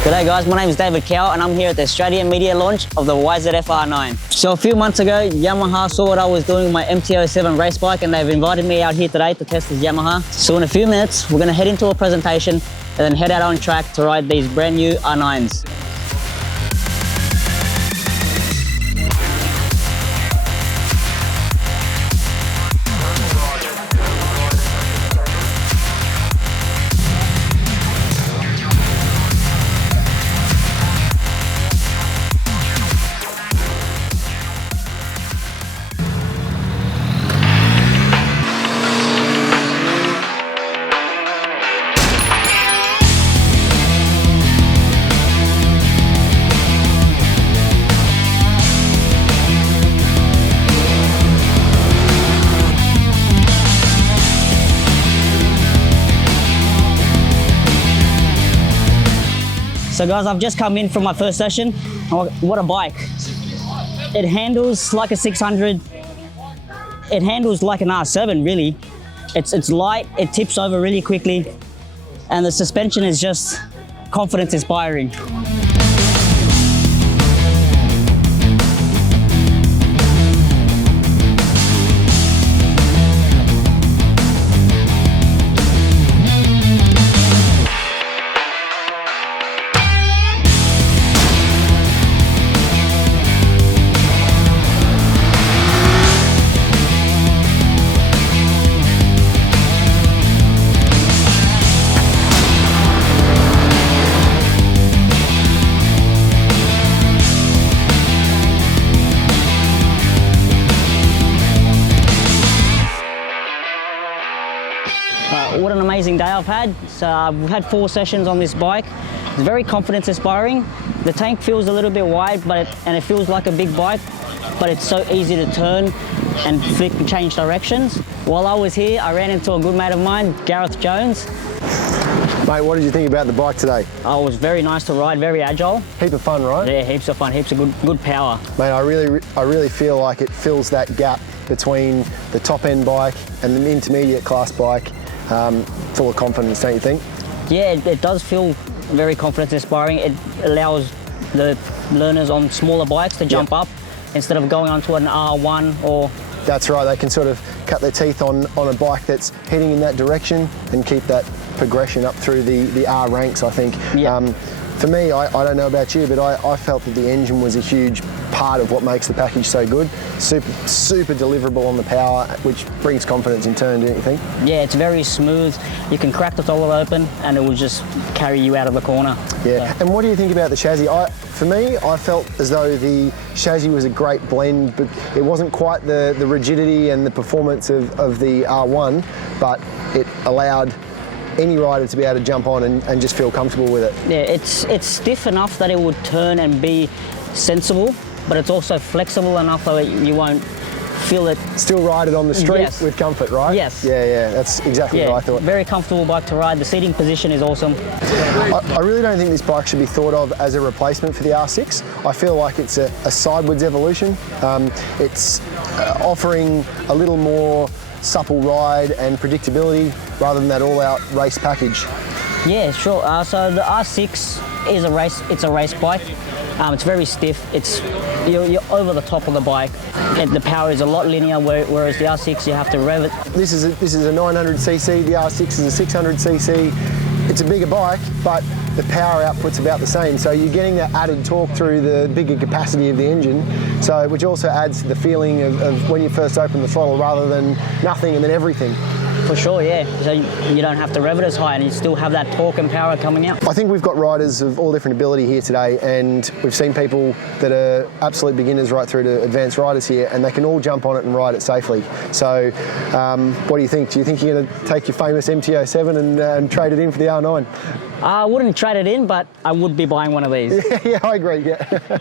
G'day guys, my name is David Cao and I'm here at the Australian media launch of the YZF-R9. So a few months ago, Yamaha saw what I was doing with my MT-07 race bike and they've invited me out here today to test this Yamaha. So in a few minutes, we're going to head into a presentation and then head out on track to ride these brand new R9s. So guys, I've just come in from my first session. What a bike. It handles like a 600. It handles like an R7 really. It's light, it tips over really quickly, and the suspension is just confidence inspiring. What an amazing day I've had. So we've had 4 sessions on this bike. It's very confidence inspiring. The tank feels a little bit wide, and it feels like a big bike, but it's so easy to turn and flick and change directions. While I was here, I ran into a good mate of mine, Gareth Jones. Mate, what did you think about the bike today? Oh, it was very nice to ride, very agile. Heap of fun, right? Yeah, heaps of fun, heaps of good power. Mate, I really feel like it fills that gap between the top end bike and the intermediate class bike. Full of confidence, don't you think? Yeah, it does feel very confidence inspiring. It allows the learners on smaller bikes to jump up instead of going onto an R1 or... That's right, they can sort of cut their teeth on a bike that's heading in that direction and keep that progression up through the R ranks, I think. Yeah. For me, I don't know about you, but I felt that the engine was a huge part of what makes the package so good. Super deliverable on the power, which brings confidence in turn, don't you think? Yeah, it's very smooth. You can crack the throttle open and it will just carry you out of the corner. Yeah, so. And what do you think about the chassis? For me, I felt as though the chassis was a great blend, but it wasn't quite the rigidity and the performance of the R1, but it allowed any rider to be able to jump on and just feel comfortable with it. Yeah, it's stiff enough that it would turn and be sensible, but it's also flexible enough that you won't feel it. Still ride it on the street with comfort, right? Yes. Yeah, that's exactly what I thought. Very comfortable bike to ride. The seating position is awesome. I really don't think this bike should be thought of as a replacement for the R6. I feel like it's a sideways evolution. It's offering a little more supple ride and predictability rather than that all-out race package. Yeah, sure. So the R6 is a race bike. It's very stiff. You're over the top of the bike. The power is a lot linear, whereas the R6 you have to rev it. This is a 900cc. The R6 is a 600cc. It's a bigger bike, but the power output's about the same. So you're getting that added torque through the bigger capacity of the engine. So which also adds to the feeling of when you first open the throttle rather than nothing and then everything. For sure, yeah. So you don't have to rev it as high and you still have that torque and power coming out. I think we've got riders of all different ability here today, and we've seen people that are absolute beginners right through to advanced riders here, and they can all jump on it and ride it safely. So what do you think? Do you think you're going to take your famous MT-07 and trade it in for the R9? I wouldn't trade it in, but I would be buying one of these. Yeah, I agree, yeah.